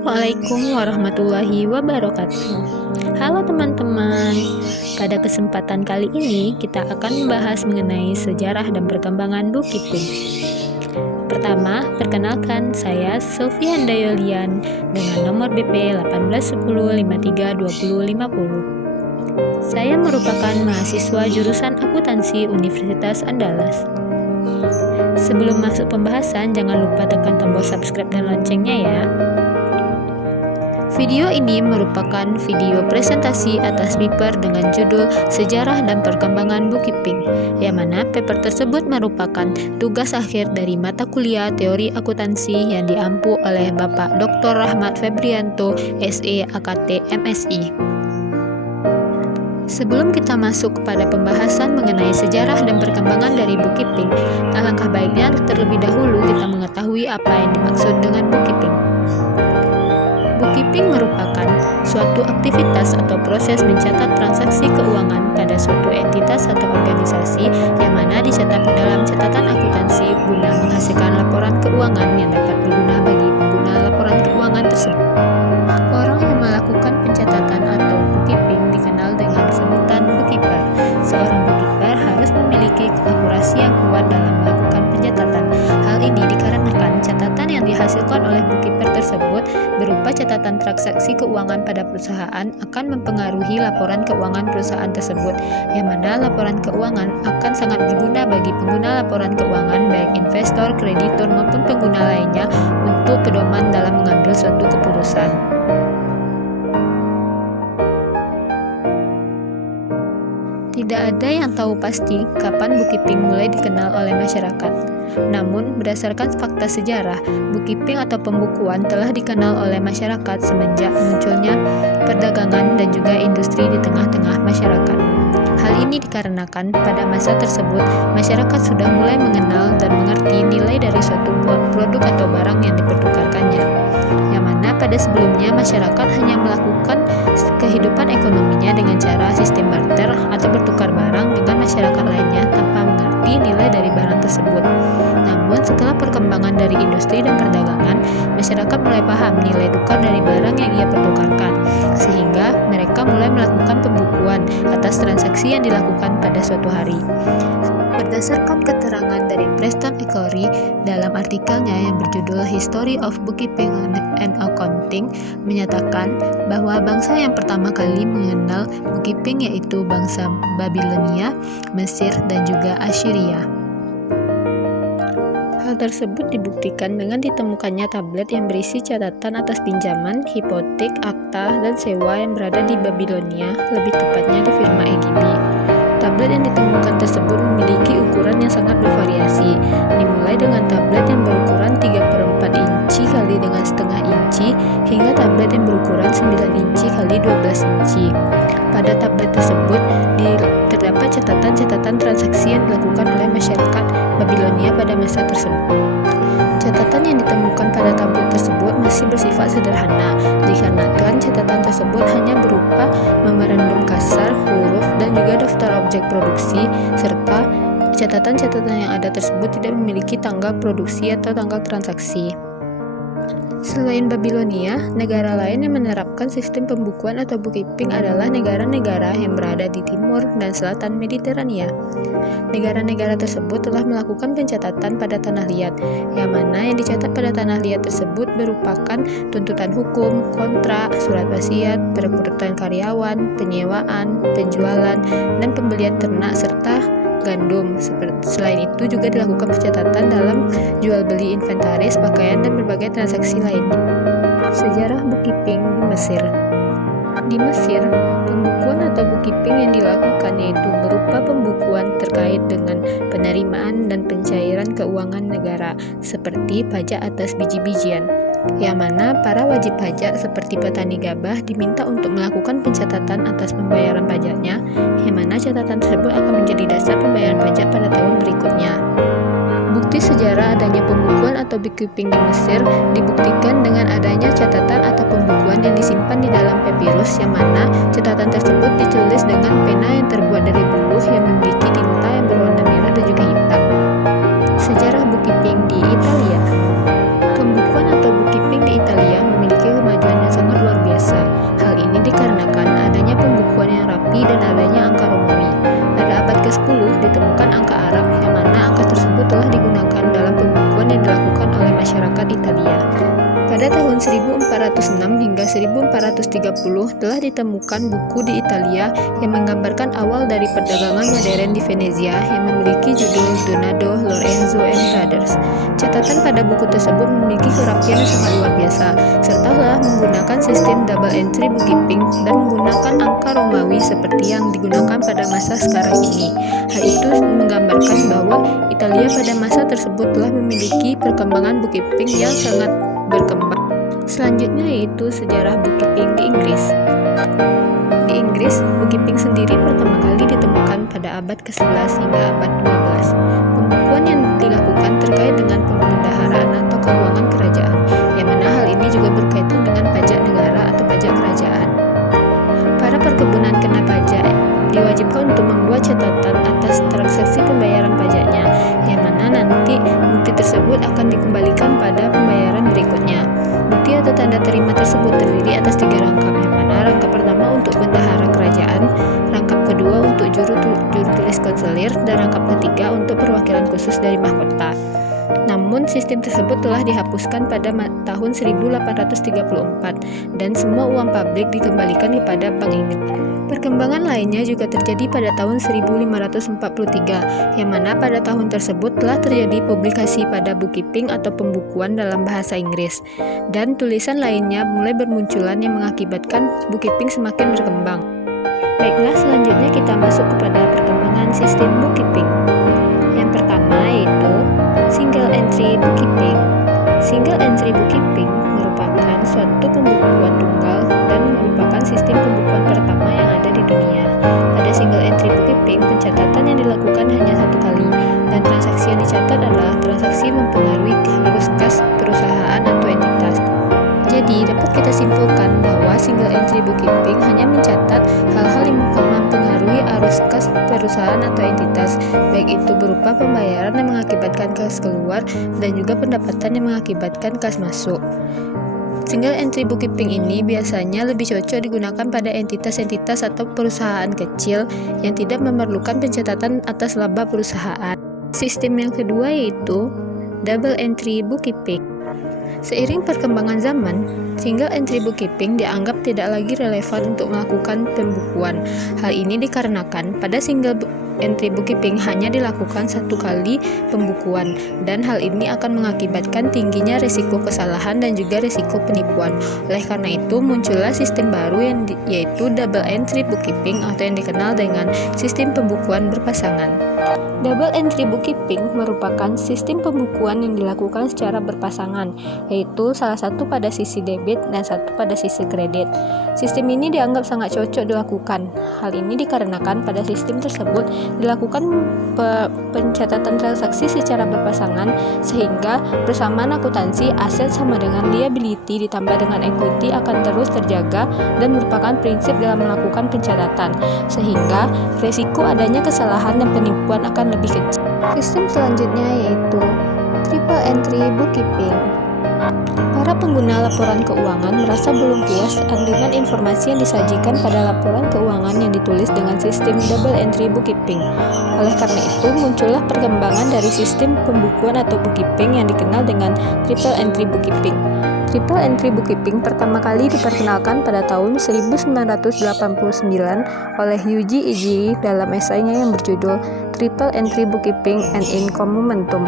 Assalamualaikum warahmatullahi wabarakatuh. Halo teman-teman, pada kesempatan kali ini kita akan membahas mengenai sejarah dan perkembangan Bukiping. Pertama, perkenalkan saya Sofia Handayolian dengan nomor BP 1810532050. Saya merupakan mahasiswa jurusan akuntansi Universitas Andalas. Sebelum masuk pembahasan, jangan lupa tekan tombol subscribe dan loncengnya ya. Video ini merupakan video presentasi atas paper dengan judul Sejarah dan Perkembangan Bukiping, yang mana paper tersebut merupakan tugas akhir dari mata kuliah Teori Akuntansi yang diampu oleh Bapak Dr. Rahmat Febrianto, SE AKT MSI. Sebelum kita masuk kepada pembahasan mengenai sejarah dan perkembangan dari Bukiping, alangkah baiknya terlebih dahulu kita mengetahui apa yang dimaksud dengan Bukiping. Bukiping merupakan suatu aktivitas atau proses mencatat transaksi keuangan pada suatu entitas atau organisasi yang mana dicatat di dalam catatan akuntansi guna menghasilkan laporan keuangan yang dapat berguna bagi pengguna laporan keuangan tersebut. Orang yang melakukan pencatatan atau bookkeeping dikenal dengan sebutan bookkeeper. Seorang bookkeeper harus memiliki keakurasi yang kuat dalam melakukan pencatatan. Hal ini dikarenakan catatan yang dihasilkan oleh bookkeeper tersebut berupa catatan transaksi keuangan pada perusahaan akan mempengaruhi laporan keuangan perusahaan tersebut, yang mana laporan keuangan akan sangat berguna bagi pengguna laporan keuangan baik investor, kreditor maupun pengguna lainnya untuk pedoman dalam mengambil suatu keputusan. Tidak ada yang tahu pasti kapan bookkeeping mulai dikenal oleh masyarakat. Namun, berdasarkan fakta sejarah, bookkeeping atau pembukuan telah dikenal oleh masyarakat semenjak munculnya perdagangan dan juga industri di tengah-tengah masyarakat. Hal ini dikarenakan pada masa tersebut, masyarakat sudah mulai mengenal dan mengerti nilai dari suatu produk atau barang yang dipertukarkannya. Yang mana pada sebelumnya masyarakat hanya melakukan kehidupan ekonominya dengan cara sistem barter atau bertukar barang dengan masyarakat lainnya tanpa mengerti nilai dari barang tersebut. Namun setelah perkembangan dari industri dan perdagangan, masyarakat mulai paham nilai tukar dari barang yang ia pertukarkan, sehingga mereka mulai melakukan pembukuan atas transaksi yang dilakukan pada suatu hari. Berdasarkan keterangan dari Preston Ecory dalam artikelnya yang berjudul History of Bookkeeping and Accounting, menyatakan bahwa bangsa yang pertama kali mengenal bookkeeping yaitu bangsa Babilonia, Mesir, dan juga Assyria. Hal tersebut dibuktikan dengan ditemukannya tablet yang berisi catatan atas pinjaman, hipotek, akta, dan sewa yang berada di Babilonia, lebih tepatnya di firma Egypti. Tablet yang ditemukan tersebut memiliki ukuran yang sangat bervariasi, dimulai dengan tablet yang berukuran 3/4 inci kali dengan setengah inci, hingga tablet yang berukuran 9 inci kali 12 inci. Pada tablet tersebut terdapat catatan-catatan transaksi yang dilakukan oleh masyarakat Babilonia pada masa tersebut. Catatan yang ditemukan pada tablet tersebut masih bersifat sederhana, dikarenakan catatan tersebut hanya berupa memorandum kasar, huruf, dan juga daftar objek produksi, serta catatan-catatan yang ada tersebut tidak memiliki tanggal produksi atau tanggal transaksi. Selain Babilonia, negara lain yang menerapkan sistem pembukuan atau bookkeeping adalah negara-negara yang berada di timur dan selatan Mediterania. Negara-negara tersebut telah melakukan pencatatan pada tanah liat, yang mana yang dicatat pada tanah liat tersebut merupakan tuntutan hukum, kontrak, surat wasiat, perekrutan karyawan, penyewaan, penjualan, dan pembelian ternak serta gandum. Selain itu juga dilakukan pencatatan dalam jual beli inventaris, pakaian, dan berbagai transaksi lainnya. Sejarah bookkeeping di Mesir. Di Mesir, pembukuan atau bookkeeping yang dilakukan yaitu berupa pembukuan terkait dengan penerimaan dan pencairan keuangan negara, seperti pajak atas biji-bijian, yang mana para wajib pajak seperti petani gabah diminta untuk melakukan pencatatan atas pembayaran pajaknya, yang mana catatan tersebut akan menjadi dasar pembayaran pajak pada tahun berikutnya. Bukti sejarah adanya pembukuan atau bookkeeping di Mesir dibuktikan dengan adanya catatan atau pembukuan yang disimpan di dalam papirus, yang mana catatan tersebut ditulis dengan pena yang terbuat dari buluh yang memiliki tinta yang berwarna merah dan juga hitam. Sejarah bookkeeping di Italia. Pembukuan atau bookkeeping di Italia memiliki kemajuan 1406 hingga 1430 telah ditemukan buku di Italia yang menggambarkan awal dari perdagangan modern di Venezia yang memiliki judul Donado, Lorenzo and Brothers. Catatan pada buku tersebut memiliki kerapian yang sangat luar biasa, serta telah menggunakan sistem double entry bookkeeping dan menggunakan angka Romawi seperti yang digunakan pada masa sekarang ini. Hal itu menggambarkan bahwa Italia pada masa tersebut telah memiliki perkembangan bookkeeping yang sangat berkembang. Selanjutnya yaitu sejarah bookkeeping di Inggris. Di Inggris, bookkeeping sendiri pertama kali ditemukan pada abad ke-11 hingga abad 12. Pembukuan yang dilakukan terkait dengan pembendaharaan atau keuangan kerajaan, yang mana hal ini juga berkaitan dengan pajak negara atau pajak kerajaan. Para perkebunan kena pajak diwajibkan untuk membuat catatan atas transaksi pembayaran pajaknya, yang mana nanti bukti tersebut akan dikembalikan pada pembayaran berikutnya. Bukti atau tanda terima tersebut terdiri atas 3 rangkap, yang mana rangkap pertama untuk bendahara kerajaan, rangkap kedua untuk juru tulis konselir, dan rangkap ketiga untuk perwakilan khusus dari mahkota. Namun sistem tersebut telah dihapuskan pada tahun 1834 dan semua uang publik dikembalikan kepada Bank Inggris. Perkembangan lainnya juga terjadi pada tahun 1543, yang mana pada tahun tersebut telah terjadi publikasi pada bookkeeping atau pembukuan dalam bahasa Inggris, dan tulisan lainnya mulai bermunculan yang mengakibatkan bookkeeping semakin berkembang. Baiklah, selanjutnya kita masuk kepada perkembangan sistem bookkeeping. Yang pertama yaitu single entry bookkeeping. Single entry bookkeeping merupakan suatu pembukuan tunggal dan merupakan sistem pembukuan pertama yang ada di dunia. Pada single entry bookkeeping, pencatatan yang dilakukan hanya satu kali, dan transaksi yang dicatat adalah transaksi mempengaruhi arus kas perusahaan atau entitas. Jadi, dapat kita simpulkan bahwa single entry bookkeeping hanya mencatat hal-hal yang mempengaruhi arus kas perusahaan atau entitas, baik itu berupa pembayaran yang mengakibatkan kas keluar dan juga pendapatan yang mengakibatkan kas masuk. Single entry bookkeeping ini biasanya lebih cocok digunakan pada entitas-entitas atau perusahaan kecil yang tidak memerlukan pencatatan atas laba perusahaan. Sistem yang kedua yaitu double entry bookkeeping. Seiring perkembangan zaman, single entry bookkeeping dianggap tidak lagi relevan untuk melakukan pembukuan. Hal ini dikarenakan pada single entry bookkeeping hanya dilakukan satu kali pembukuan, dan hal ini akan mengakibatkan tingginya risiko kesalahan dan juga risiko penipuan. Oleh karena itu, muncullah sistem baru yaitu double entry bookkeeping atau yang dikenal dengan sistem pembukuan berpasangan. Double entry bookkeeping merupakan sistem pembukuan yang dilakukan secara berpasangan, yaitu salah satu pada sisi debit dan satu pada sisi kredit. Sistem ini dianggap sangat cocok dilakukan. Hal ini dikarenakan pada sistem tersebut dilakukan pencatatan transaksi secara berpasangan, sehingga persamaan akuntansi aset sama dengan liability ditambah dengan equity akan terus terjaga dan merupakan prinsip dalam melakukan pencatatan, sehingga risiko adanya kesalahan dan penipuan akan lebih kecil. Sistem selanjutnya yaitu triple entry bookkeeping. Para pengguna laporan keuangan merasa belum puas dengan informasi yang disajikan pada laporan keuangan yang ditulis dengan sistem double entry bookkeeping. Oleh karena itu, muncullah perkembangan dari sistem pembukuan atau bookkeeping yang dikenal dengan triple entry bookkeeping. Triple entry bookkeeping pertama kali diperkenalkan pada tahun 1989 oleh Yuji Iji dalam esainya yang berjudul Triple Entry Bookkeeping and Income Momentum.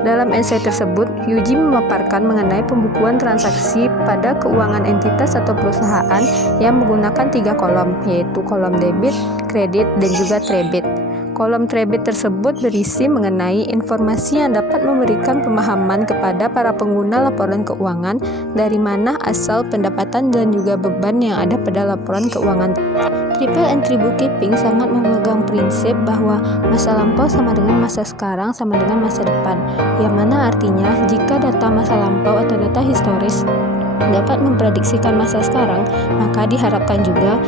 Dalam esai tersebut, Yuji memaparkan mengenai pembukuan transaksi pada keuangan entitas atau perusahaan yang menggunakan 3 kolom, yaitu kolom debit, kredit, dan juga trabit. Kolom trabit tersebut berisi mengenai informasi yang dapat memberikan pemahaman kepada para pengguna laporan keuangan dari mana asal pendapatan dan juga beban yang ada pada laporan keuangan. Triple entry bookkeeping sangat memegang prinsip bahwa masa lampau sama dengan masa sekarang sama dengan masa depan, yang mana artinya jika data masa lampau atau data historis dapat memprediksikan masa sekarang, maka diharapkan juga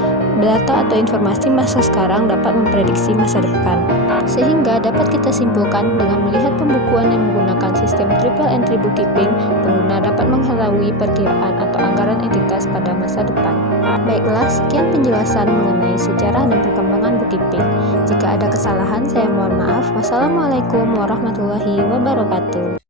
data atau informasi masa sekarang dapat memprediksi masa depan. Sehingga dapat kita simpulkan dengan melihat pembukuan yang menggunakan sistem triple entry bookkeeping, pengguna dapat mengetahui perkiraan atau anggaran entitas pada masa depan. Baiklah, sekian penjelasan mengenai sejarah dan perkembangan bookkeeping. Jika ada kesalahan, saya mohon maaf. Wassalamualaikum warahmatullahi wabarakatuh.